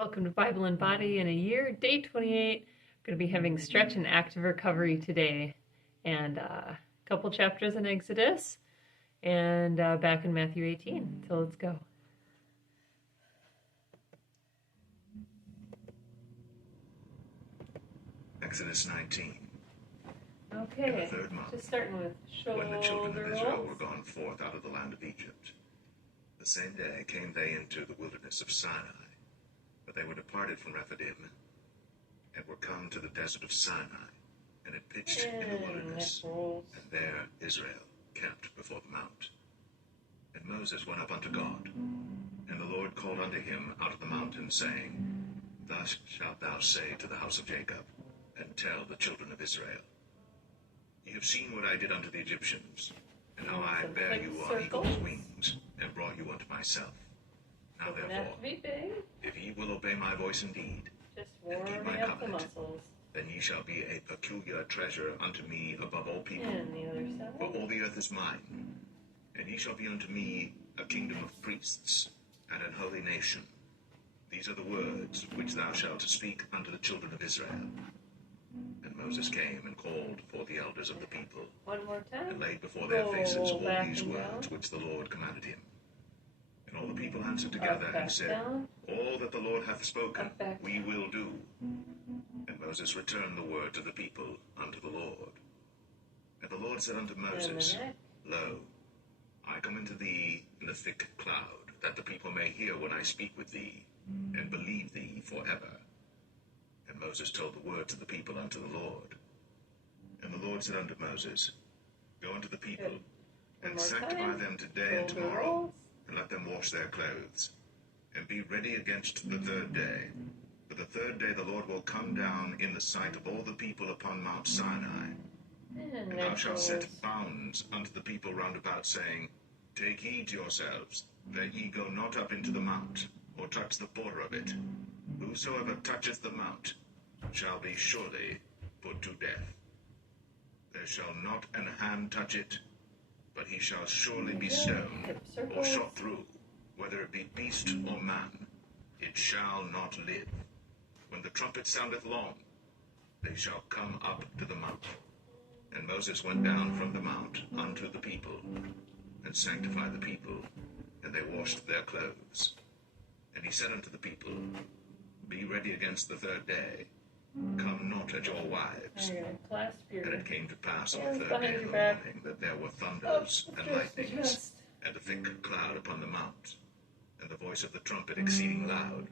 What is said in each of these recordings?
Welcome to Bible and Body in a Year, day 28. I'm going to be having stretch and active recovery today, and a couple chapters in Exodus, and back in Matthew 18. So let's go. Exodus 19. Okay, In the third month, just starting with shoulder when the children of Israel rolls. were gone forth out of the land of Egypt, the same day came they into the wilderness of Sinai. But they were departed from Rephidim, and were come to the desert of Sinai, and had pitched in the wilderness, and there Israel camped before the mount. And Moses went up unto God, and the Lord called unto him out of the mountain, saying, Thus shalt thou say to the house of Jacob, and tell the children of Israel, Ye have seen what I did unto the Egyptians, and how I bare you on eagle's wings, and brought you unto myself. Now therefore, if ye will obey my voice indeed, and keep my covenant, then ye shall be a peculiar treasure unto me above all people. For all the earth is mine, and ye shall be unto me a kingdom of priests, and an holy nation. These are the words which thou shalt speak unto the children of Israel. And Moses came and called for the elders of the people, and laid before their faces all these words which the Lord commanded him. And all the people answered together and said, All that the Lord hath spoken, we will do. And Moses returned the word to the people unto the Lord. And the Lord said unto Moses, Lo, I come unto thee in a thick cloud, that the people may hear when I speak with thee, and believe thee forever. And Moses told the word to the people unto the Lord. And the Lord said unto Moses, Go unto the people, and sanctify them today and tomorrow, and let them wash their clothes, and be ready against the third day. For the third day the Lord will come down in the sight of all the people upon Mount Sinai. And thou shalt set bounds unto the people round about, saying, Take heed to yourselves, that ye go not up into the mount, or touch the border of it. Whosoever toucheth the mount shall be surely put to death. There shall not an hand touch it, but he shall surely be stoned, or shot through, whether it be beast or man, it shall not live. When the trumpet soundeth long, they shall come up to the mount. And Moses went down from the mount unto the people, and sanctified the people, and they washed their clothes. And he said unto the people, Be ready against the third day, come not at your wives. And it came to pass on the third day in the morning that there were thunders and lightnings, and a thick cloud upon the mount, and the voice of the trumpet exceeding loud,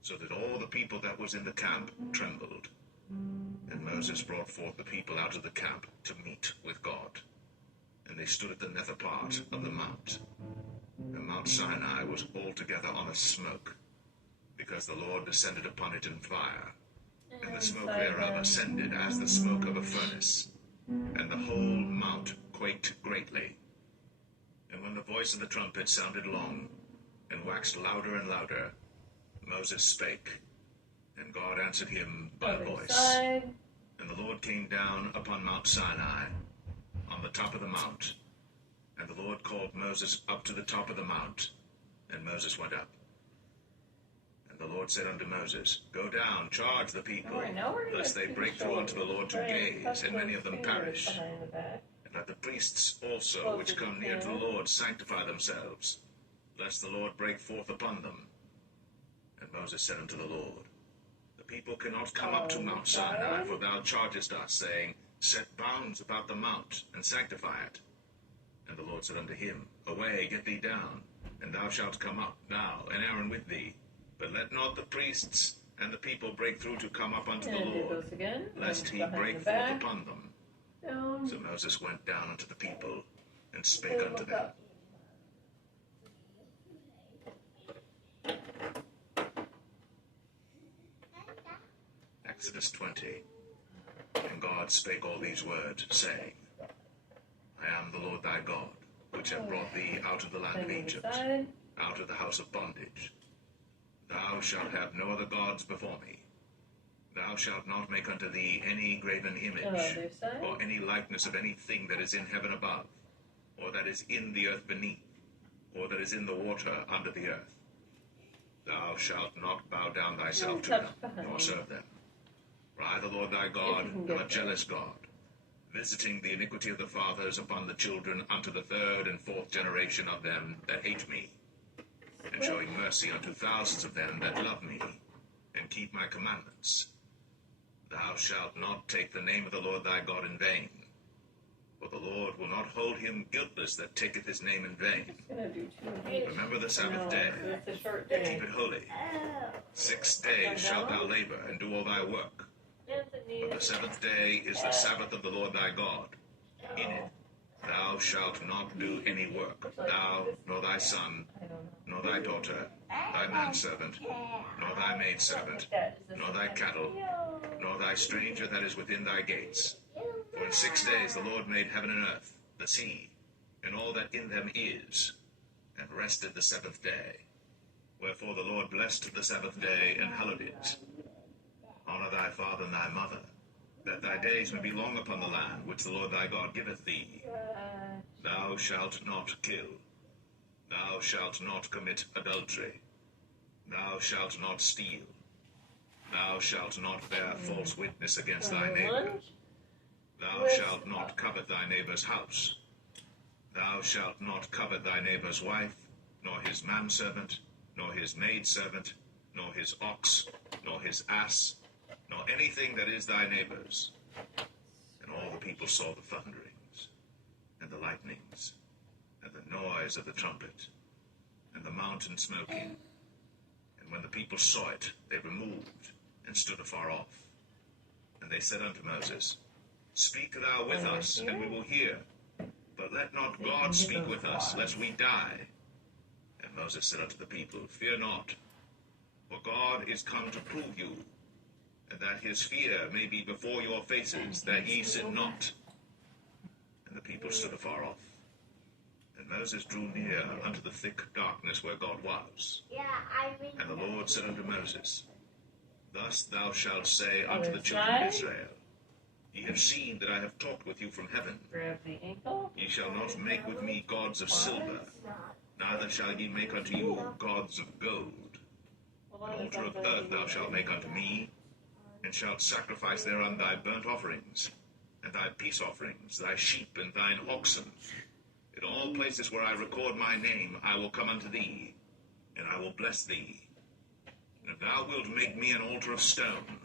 so that all the people that was in the camp trembled. And Moses brought forth the people out of the camp to meet with God. And they stood at the nether part of the mount. And Mount Sinai was altogether on a smoke, because the Lord descended upon it in fire, and the smoke thereof ascended as the smoke of a furnace, and the whole mount quaked greatly. And when the voice of the trumpet sounded long, and waxed louder and louder, Moses spake, and God answered him by voice. And the Lord came down upon Mount Sinai, on the top of the mount. And the Lord called Moses up to the top of the mount, and Moses went up. And the Lord said unto Moses, Go down, charge the people, lest they break through unto the Lord to gaze, and many of them perish. And let the priests also which come near to the Lord sanctify themselves, lest the Lord break forth upon them. And Moses said unto the Lord, The people cannot come up to Mount Sinai, for thou chargest us, saying, Set bounds about the mount, and sanctify it. And the Lord said unto him, Away, get thee down, and thou shalt come up, thou and Aaron with thee. But let not the priests and the people break through to come up unto the Lord, lest he break forth upon them. So Moses went down unto the people, and spake unto them. Exodus 20. And God spake all these words, saying, I am the Lord thy God, which have brought thee out of the land of Egypt, out of the house of bondage. Thou shalt have no other gods before me. Thou shalt not make unto thee any graven image, or any likeness of anything that is in heaven above, or that is in the earth beneath, or that is in the water under the earth. Thou shalt not bow down thyself to Touch them, behind. nor serve them. For I, the Lord thy God, If you can am get a there. jealous God, visiting the iniquity of the fathers upon the children unto the third and fourth generation of them that hate me, and showing mercy unto thousands of them that love me, and keep my commandments. Thou shalt not take the name of the Lord thy God in vain, for the Lord will not hold him guiltless that taketh his name in vain. I'm gonna do 2 and 8. Remember the No, Sabbath day, it's a short and day. keep it holy. 6 days shalt thou labor and do all thy work. Anthony. But the seventh day is the Sabbath of the Lord thy God. In it thou shalt not do any work, thou, nor thy son, I don't know. nor thy daughter, thy manservant, nor thy maidservant, nor thy cattle, nor thy stranger that is within thy gates. For in 6 days the Lord made heaven and earth, the sea, and all that in them is, and rested the seventh day. Wherefore the Lord blessed the seventh day and hallowed it. Honor thy father and thy mother, that thy days may be long upon the land which the Lord thy God giveth thee. Thou shalt not kill. Thou shalt not commit adultery. Thou shalt not steal. Thou shalt not bear false witness against thy neighbor. Thou shalt not covet thy neighbor's house. Thou shalt not covet thy neighbor's wife, nor his manservant, nor his maidservant, nor his ox, nor his ass, nor anything that is thy neighbor's. And all the people saw the thunderings, and the lightnings, and the noise of the trumpet, and the mountain smoking. And when the people saw it, they removed, and stood afar off. And they said unto Moses, Speak thou with us, and we will hear. But let not God speak with us, lest we die. And Moses said unto the people, Fear not, for God is come to prove you, and that his fear may be before your faces, that ye sin not. And the people stood afar off. And Moses drew near unto the thick darkness where God was. And the Lord said unto Moses, Thus thou shalt say unto the children of Israel, Ye have seen that I have talked with you from heaven. Grab the ankle. Ye shall not make with me gods of silver, neither shall ye make unto you gods of gold. An altar of earth thou shalt make unto me, and shalt sacrifice thereon thy burnt offerings, and thy peace offerings, thy sheep and thine oxen. In all places where I record my name, I will come unto thee, and I will bless thee. And if thou wilt make me an altar of stone,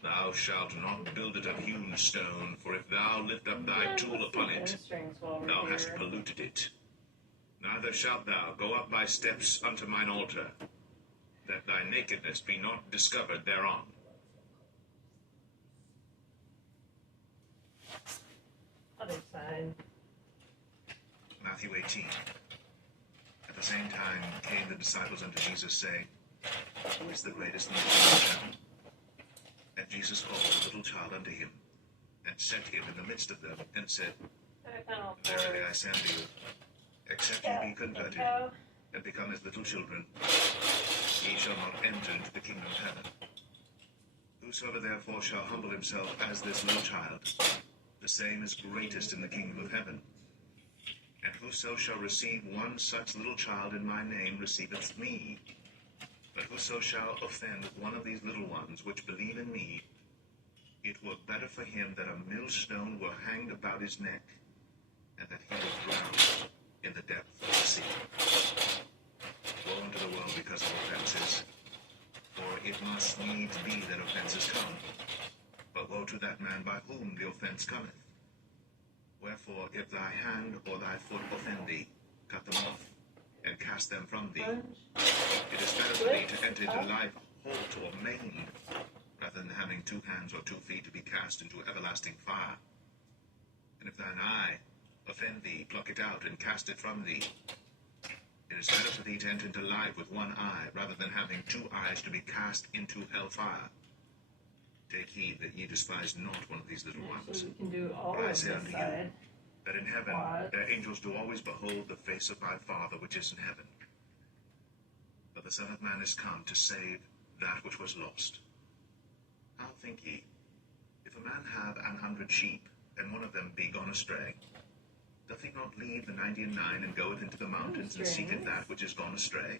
thou shalt not build it of hewn stone, for if thou lift up thy tool upon it, thou hast polluted it. Neither shalt thou go up by steps unto mine altar, that thy nakedness be not discovered thereon. Other side. Matthew 18. At the same time came the disciples unto Jesus, saying, Who is the greatest in the kingdom of heaven? And Jesus called a little child unto him, and set him in the midst of them, and said, Verily I say unto you, except ye be converted, and become as little children, ye shall not enter into the kingdom of heaven. Whosoever therefore shall humble himself as this little child, the same is greatest in the kingdom of heaven. And whoso shall receive one such little child in my name receiveth me. But whoso shall offend one of these little ones which believe in me, it were better for him that a millstone were hanged about his neck, and that he were drowned in the depth of the sea. Woe unto the world because of offenses, for it must needs be that offenses come. But woe to that man by whom the offense cometh. Wherefore, if thy hand or thy foot offend thee, cut them off, and cast them from thee. It is better for thee to enter into life halt or maimed, rather than having 2 hands or 2 feet to be cast into everlasting fire. And if thine eye offend thee, pluck it out, and cast it from thee. It is better for thee to enter into life with 1 eye, rather than having 2 eyes to be cast into hell fire. Take heed that ye despise not one of these little ones. So we can do all For I of say this unto you, side. that in heaven What? their angels do always behold the face of my Father which is in heaven. But the Son of Man is come to save that which was lost. How think ye, if a man have 100 sheep, and one of them be gone astray, doth he not leave the 99 and goeth into the mountains and seeketh that which is gone astray?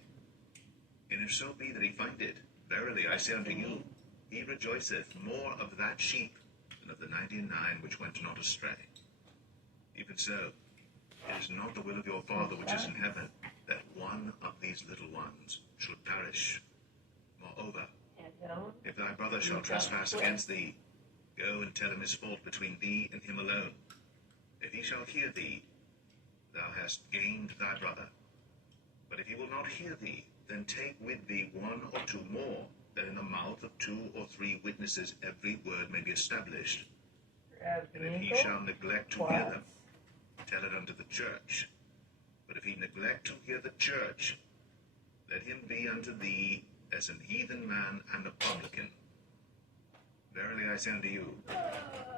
And if so be that he find it, verily I say unto you, he rejoiceth more of that sheep than of the 99 which went not astray. Even so, it is not the will of your Father which is in heaven, that one of these little ones should perish. Moreover, if thy brother shall trespass against thee, go and tell him his fault between thee and him alone. If he shall hear thee, thou hast gained thy brother. But if he will not hear thee, then take with thee one or two more, that in the mouth of 2 or 3 witnesses every word may be established. And if he shall neglect to hear them, tell it unto the church. But if he neglect to hear the church, let him be unto thee as an heathen man and a publican. Verily I say unto you,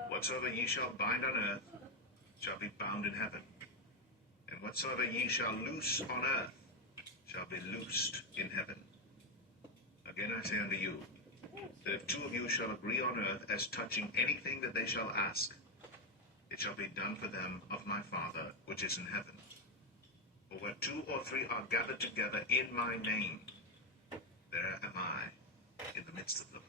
whatsoever ye shall bind on earth shall be bound in heaven, and whatsoever ye shall loose on earth shall be loosed in heaven. Again I say unto you, that if 2 of you shall agree on earth as touching anything that they shall ask, it shall be done for them of my Father which is in heaven. For where 2 or 3 are gathered together in my name, there am I in the midst of them.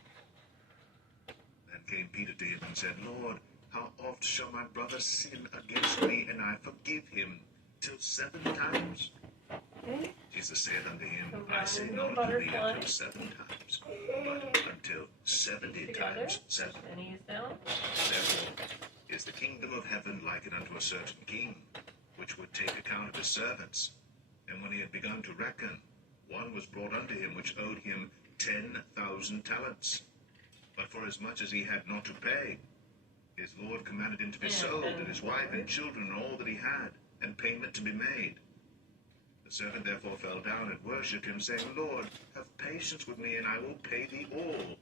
Then came Peter to him and said, Lord, how oft shall my brother sin against me, and I forgive him? Till 7 times? Okay. Jesus saith unto him, I say not unto thee until 7 times, but until 70 times 7. And he's down. Therefore is the kingdom of heaven likened unto a certain king, which would take account of his servants. And when he had begun to reckon, one was brought unto him which owed him 10,000 talents. But for as much as he had not to pay, his lord commanded him to be sold, and his wife and children and all that he had, and payment to be made. The servant therefore fell down and worshipped him, saying, Lord, have patience with me, and I will pay thee all.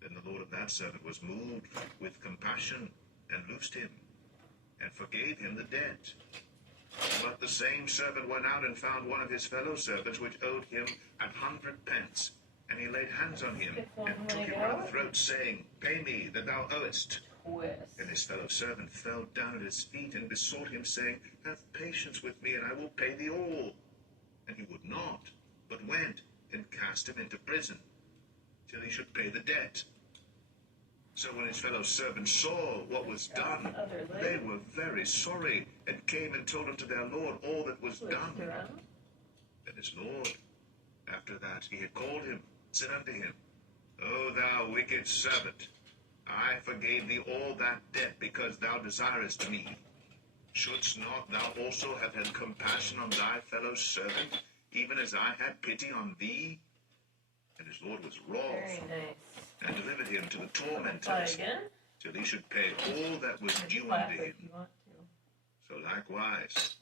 Then the lord of that servant was moved with compassion, and loosed him, and forgave him the debt. But the same servant went out and found one of his fellow servants which owed him 100 pence. And he laid hands on him, and took him by the throat, saying, Pay me that thou owest. And his fellow servant fell down at his feet, and besought him, saying, Have patience with me, and I will pay thee all. And he would not, but went, and cast him into prison, till he should pay the debt. So when his fellow servants saw what was done, they were very sorry, and came and told unto their lord all that was done. Then his lord, after that he had called him, said unto him, O thou wicked servant, I forgave thee all that debt, because thou desirest me. Shouldst not thou also have had compassion on thy fellow servant, even as I had pity on thee? And his lord was wroth, and delivered him to the tormentors, till he should pay all that was due unto him. So likewise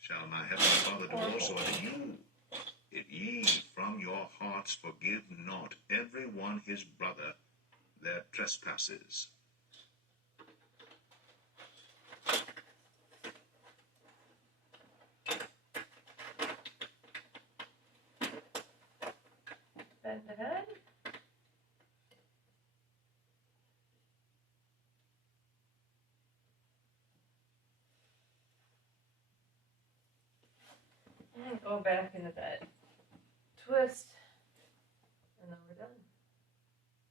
shall my heavenly Father do also unto you, if ye from your hearts forgive not every one his brother their trespasses. Bend the head. And go back into that twist. And then we're done.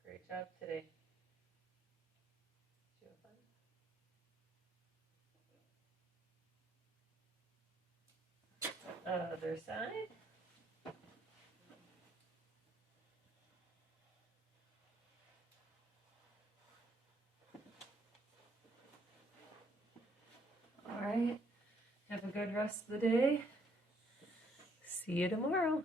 Great job today. Did you have fun? Other side. All right. Have a good rest of the day. See you tomorrow.